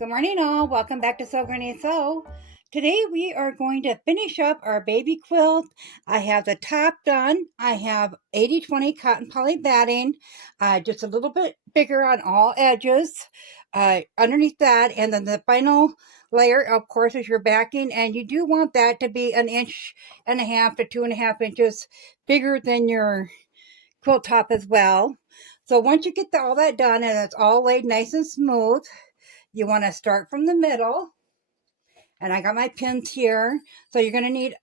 Good morning all, welcome back to Sew Granny Sew. Today we are going to finish up our baby quilt. I have the top done. I have 80/20 cotton poly batting, just a little bit bigger on all edges. Underneath that, and then the final layer, of course, is your backing, and you do want that to be 1.5 to 2.5 inches bigger than your quilt top as well. So once you get all that done and it's all laid nice and smooth, you want to start from the middle. And I got my pins here. So you're going to need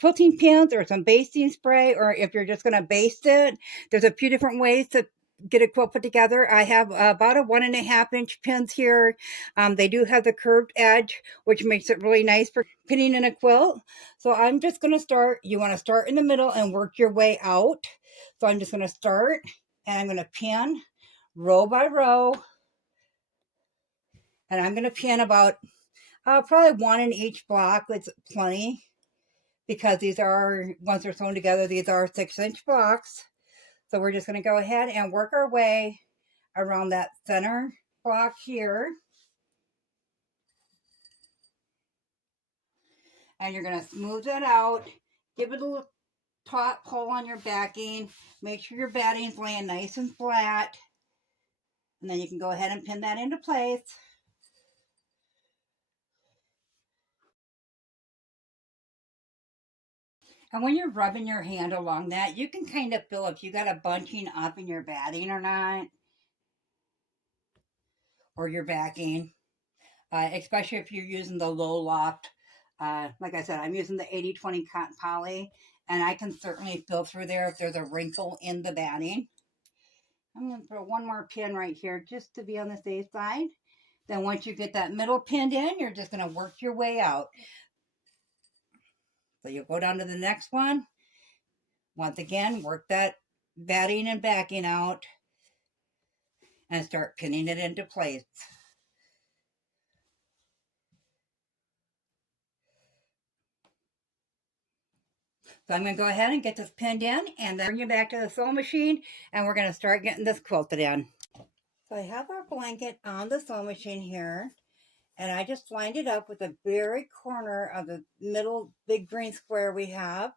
quilting pins or some basting spray, or if you're just going to baste it, there's a few different ways to get a quilt put together. I have about a 1.5-inch pins here. They do have the curved edge, which makes it really nice for pinning in a quilt. So I'm just going to start. You want to start in the middle and work your way out. So I'm just going to start, and I'm going to pin row by row. And I'm going to pin about probably one in each block. That's plenty, because these are, once they're sewn together, these are 6-inch blocks. So we're just going to go ahead and work our way around that center block here. And you're going to smooth that out. Give it a little taut pull on your backing. Make sure your batting's laying nice and flat. And then you can go ahead and pin that into place. And when you're rubbing your hand along that, you can kind of feel if you got a bunching up in your batting or not, or your backing, especially if you're using the low loft. Like I said, I'm using the 80/20 cotton poly, and I can certainly feel through there if there's a wrinkle in the batting. I'm going to throw one more pin right here just to be on the safe side. Then once you get that middle pinned in, you're just going to work your way out. So you'll go down to the next one. Once again, work that batting and backing out and start pinning it into place. So I'm going to go ahead and get this pinned in, and then bring you back to the sewing machine, and we're going to start getting this quilted in. So I have our blanket on the sewing machine here, and I just lined it up with the very corner of the middle big green square we have.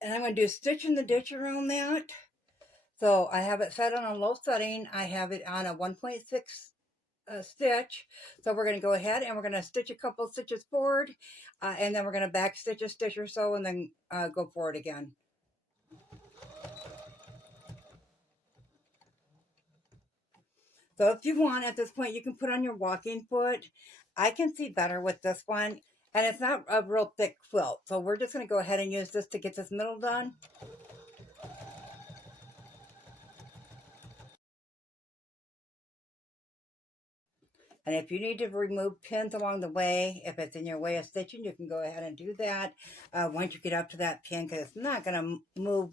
And I'm going to do stitch in the ditch around that. So I have it set on a low setting. I have it on a 1.6 stitch. So we're going to go ahead and we're going to stitch a couple stitches forward, and then we're going to back stitch a stitch or so, and then go forward again. So if you want, at this point, you can put on your walking foot. I can see better with this one, and it's not a real thick quilt. So we're just going to go ahead and use this to get this middle done. And if you need to remove pins along the way, if it's in your way of stitching, you can go ahead and do that once you get up to that pin, because it's not going to move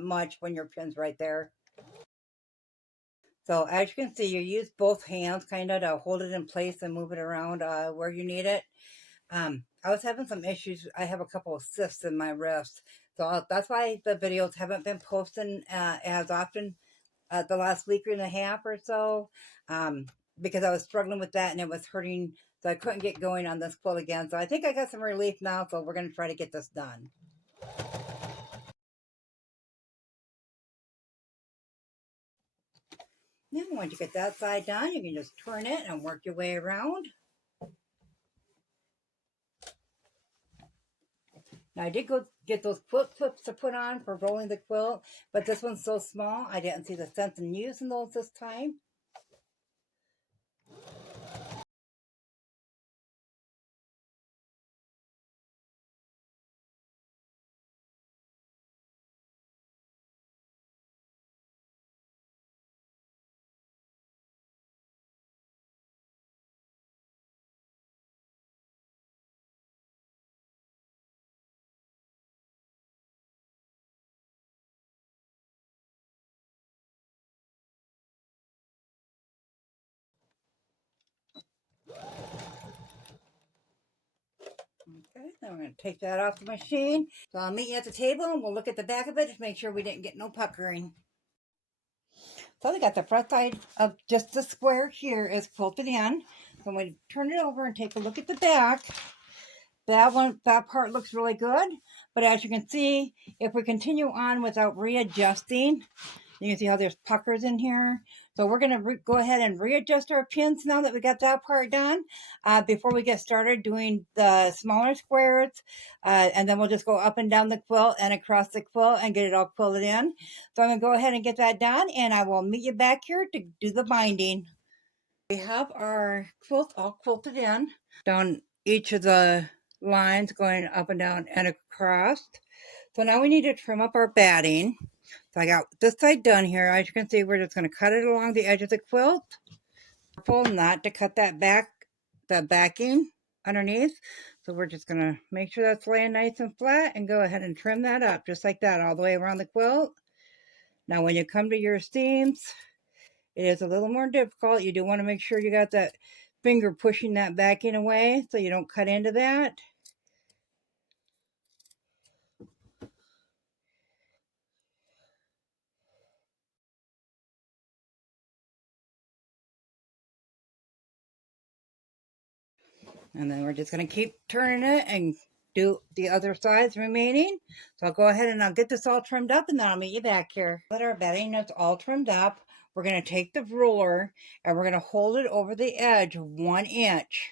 much when your pin's right there. So as you can see, you use both hands kind of to hold it in place and move it around where you need it. I was having some issues. I have a couple of cysts in my wrist. So that's why the videos haven't been posting as often the last week and a half or so, because I was struggling with that and it was hurting. So I couldn't get going on this quilt again. So I think I got some relief now. So we're going to try to get this done. Now, once you get that side done, you can just turn it and work your way around. Now, I did go get those quilt clips to put on for rolling the quilt, but this one's so small, I didn't see the sense in using those this time. Okay, then we're going to take that off the machine. So I'll meet you at the table and we'll look at the back of it to make sure we didn't get no puckering. So I got the front side of just the square here is quilted in. So when we turn it over and take a look at the back, that part looks really good. But as you can see, if we continue on without readjusting, you can see how there's puckers in here. So we're going to go ahead and readjust our pins now that we got that part done before we get started doing the smaller squares. And then we'll just go up and down the quilt and across the quilt and get it all quilted in. So I'm going to go ahead and get that done, and I will meet you back here to do the binding. We have our quilt all quilted in down each of the lines going up and down and across. So now we need to trim up our batting. So I got this side done here. As you can see, we're just going to cut it along the edge of the quilt. Pull not to cut that backing underneath. So we're just going to make sure that's laying nice and flat and go ahead and trim that up just like that all the way around the quilt. Now when you come to your seams, it is a little more difficult. You do want to make sure you got that finger pushing that backing away so you don't cut into that. And then we're just going to keep turning it and do the other sides remaining. So I'll go ahead and I'll get this all trimmed up, and then I'll meet you back here. Let our bedding is all trimmed up. We're going to take the ruler and we're going to hold it over the edge 1 inch.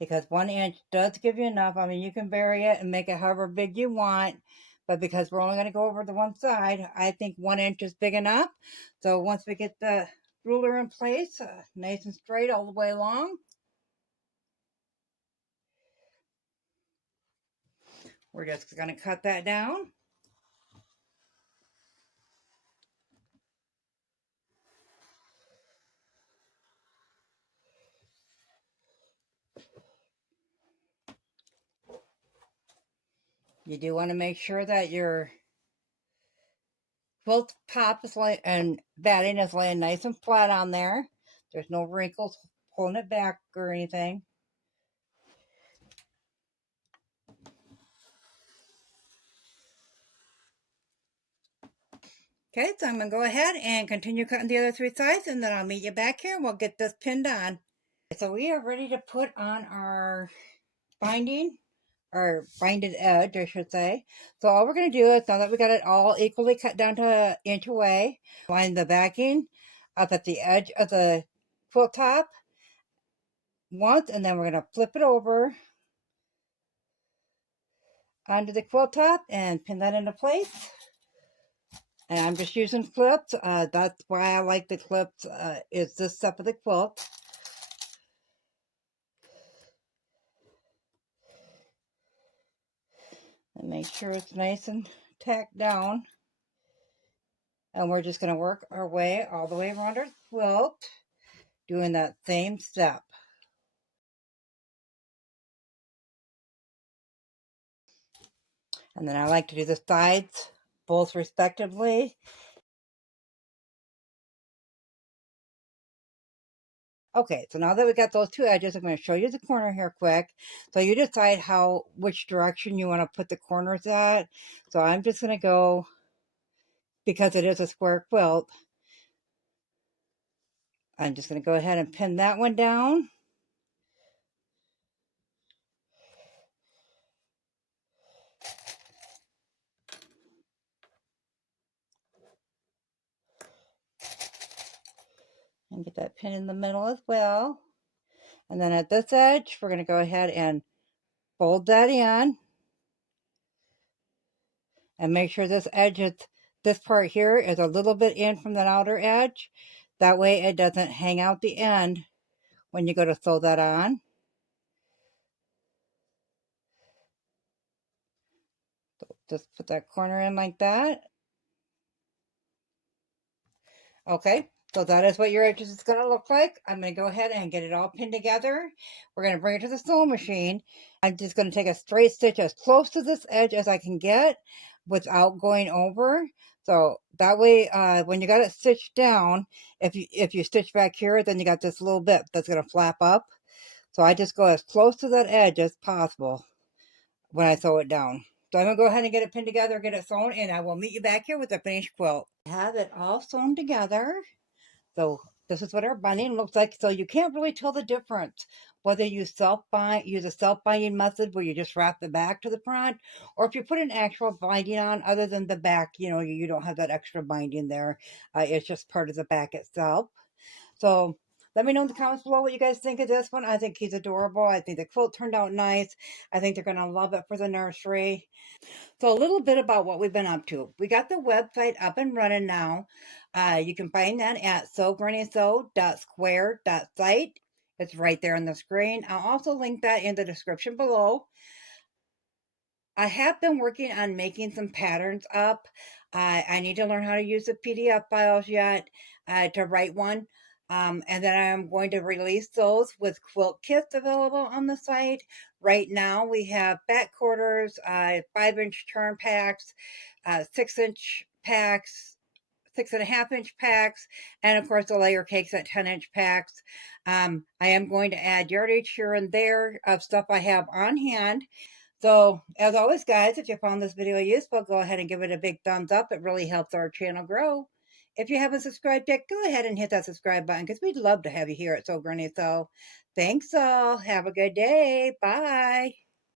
Because 1 inch does give you enough. I mean, you can vary it and make it however big you want. But because we're only going to go over the one side, I think 1 inch is big enough. So once we get the ruler in place, nice and straight all the way along, we're just going to cut that down. You do want to make sure that your quilt top is and batting is laying nice and flat on there. There's no wrinkles pulling it back or anything. Okay, so I'm going to go ahead and continue cutting the other 3 sides, and then I'll meet you back here and we'll get this pinned on. So we are ready to put on our binding, or binded edge, I should say. So all we're going to do is, now that we got it all equally cut down to 1 inch away, line the backing up at the edge of the quilt top once, and then we're going to flip it over onto the quilt top and pin that into place. And I'm just using clips. That's why I like the clips, is this stuff of the quilt. And make sure it's nice and tacked down. And we're just going to work our way all the way around our quilt, doing that same step. And then I like to do the sides both respectively. Okay, so now that we got those 2 edges, I'm going to show you the corner here quick. So you decide which direction you want to put the corners at. So I'm just going to go, because it is a square quilt, I'm just going to go ahead and pin that one down. And get that pin in the middle as well. And then at this edge, we're going to go ahead and fold that in. And make sure this part here is a little bit in from the outer edge. That way it doesn't hang out the end when you go to sew that on. So just put that corner in like that. Okay, so that is what your edges is going to look like. I'm going to go ahead and get it all pinned together. We're going to bring it to the sewing machine. I'm just going to take a straight stitch as close to this edge as I can get without going over. So that way, when you got it stitched down, if you stitch back here, then you got this little bit that's going to flap up. So I just go as close to that edge as possible when I sew it down. So I'm going to go ahead and get it pinned together, get it sewn, and I will meet you back here with the finished quilt. I have it all sewn together. So this is what our binding looks like. So you can't really tell the difference whether you use a self-binding method where you just wrap the back to the front, or if you put an actual binding on other than the back, you don't have that extra binding there. It's just part of the back itself. So let me know in the comments below what you guys think of this one. I think he's adorable. I think the quilt turned out nice. I think they're going to love it for the nursery. So a little bit about what we've been up to. We got the website up and running now. You can find that at SewGrannySew.square.site. It's right there on the screen. I'll also link that in the description below. I have been working on making some patterns up. I need to learn how to use the PDF files yet to write one. And then I'm going to release those with quilt kits available on the site. Right now we have back quarters, 5-inch turn packs, 6-inch packs, 6.5-inch packs, and of course the layer cakes at 10-inch packs. I am going to add yardage here and there of stuff I have on hand. So, as always, guys, if you found this video useful, go ahead and give it a big thumbs up. It really helps our channel grow. If you haven't subscribed yet, go ahead and hit that subscribe button because we'd love to have you here at SewGrannySew. Thanks all. Have a good day. Bye.